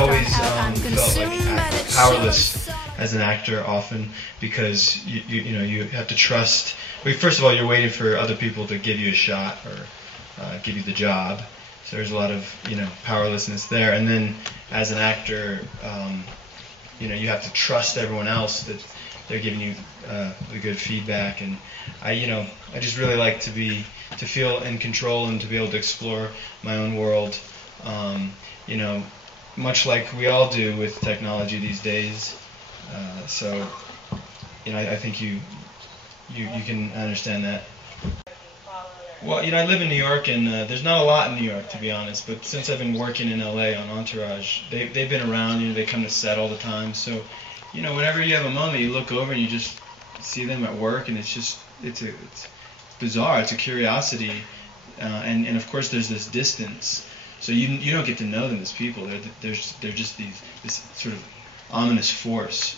always felt like powerless as an actor often, because you have to trust. Well, first of all, you're waiting for other people to give you a shot or give you the job. So there's a lot of powerlessness there. And then as an actor, you have to trust everyone else that they're giving you the good feedback. And I just really like to feel in control and to be able to explore my own world. Much like we all do with technology these days. So I think you can understand that. Well, I live in New York, and there's not a lot in New York, to be honest. But since I've been working in LA on Entourage, they've been around. They come to set all the time. So, whenever you have a moment, you look over and you just see them at work, and it's bizarre. It's a curiosity, and of course there's this distance. So you don't get to know them as people. They're just this sort of ominous force.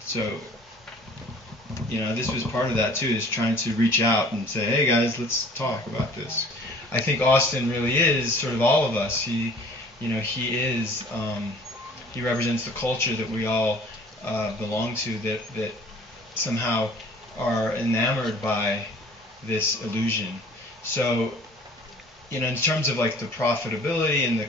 So this was part of that too, is trying to reach out and say, hey guys, let's talk about this. I think Austin really is sort of all of us. He represents the culture that we all belong to, that somehow are enamored by this illusion. So in terms of like the profitability and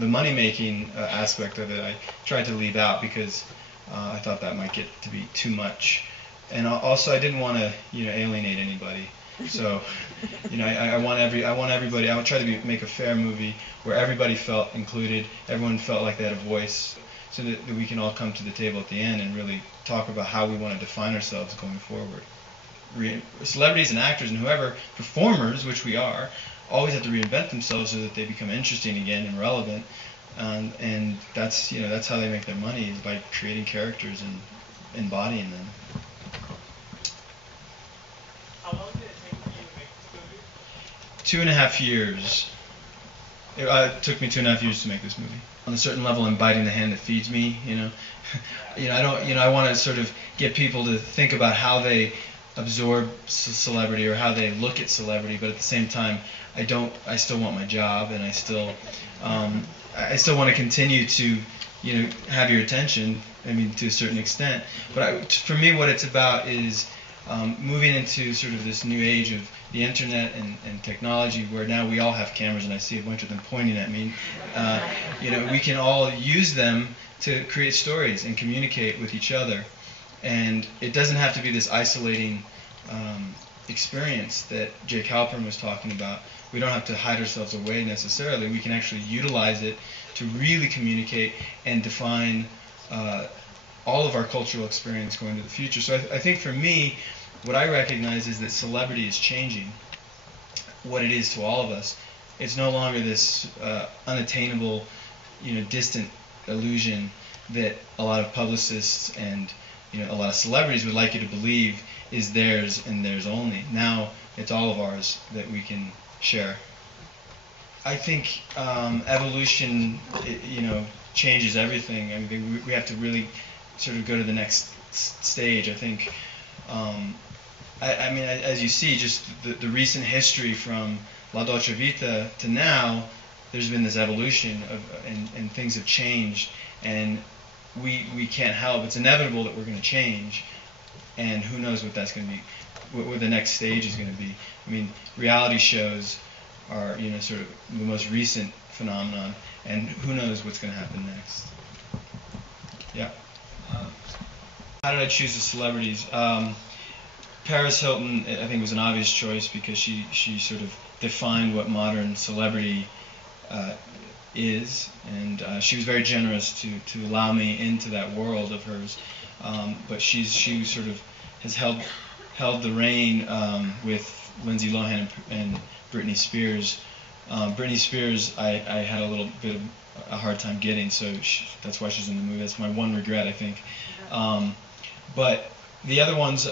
the money making aspect of it, I tried to leave out because I thought that might get to be too much, and also I didn't want to alienate anybody. So I want everybody. I would try to make a fair movie where everybody felt included, everyone felt like they had a voice, so that we can all come to the table at the end and really talk about how we want to define ourselves going forward. Celebrities and actors and whoever, performers, which we are, always have to reinvent themselves so that they become interesting again and relevant, and that's how they make their money, is by creating characters and embodying them. How long did it take for you to make this movie? 2.5 years. It took me 2.5 years to make this movie. On a certain level, I'm biting the hand that feeds me. I want to sort of get people to think about how they absorb celebrity or how they look at celebrity, but at the same time, I still want my job, and I still want to continue to have your attention. To a certain extent. But for me, what it's about is moving into sort of this new age of the internet and technology, where now we all have cameras, and I see a bunch of them pointing at me. We can all use them to create stories and communicate with each other. And it doesn't have to be this isolating experience that Jake Halpern was talking about. We don't have to hide ourselves away necessarily. We can actually utilize it to really communicate and define all of our cultural experience going into the future. So I think for me, what I recognize is that celebrity is changing what it is to all of us. It's no longer this unattainable, distant illusion that a lot of publicists and a lot of celebrities would like you to believe is theirs and theirs only. Now it's all of ours that we can share. I think evolution, changes everything. We have to really sort of go to the next stage. I think, as you see, just the recent history from La Dolce Vita to now, there's been this evolution and things have changed, and we can't help. It's inevitable that we're going to change, and who knows what that's going to be, what the next stage is going to be. Reality shows are sort of the most recent phenomenon, and who knows what's going to happen next. Yeah. How did I choose the celebrities? Paris Hilton, I think, was an obvious choice because she sort of defined what modern celebrity is, and she was very generous to allow me into that world of hers. But she sort of has held the reign with Lindsay Lohan and Britney Spears. Britney Spears, I had a little bit of a hard time getting, so that's why she's in the movie. That's my one regret, I think. But the other ones,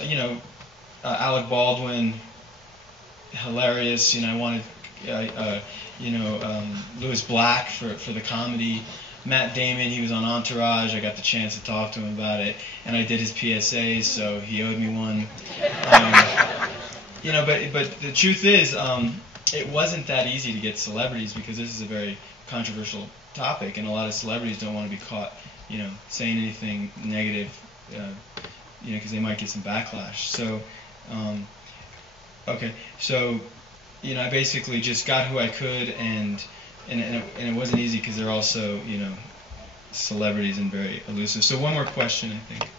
Alec Baldwin, hilarious. I wanted, Louis Black for the comedy. Matt Damon, he was on Entourage. I got the chance to talk to him about it, and I did his PSAs, so he owed me one. But the truth is, it wasn't that easy to get celebrities because this is a very controversial topic, and a lot of celebrities don't want to be caught, saying anything negative, because they might get some backlash. So, okay, so, I basically just got who I could, and it wasn't easy because they're also, celebrities and very elusive. So one more question, I think.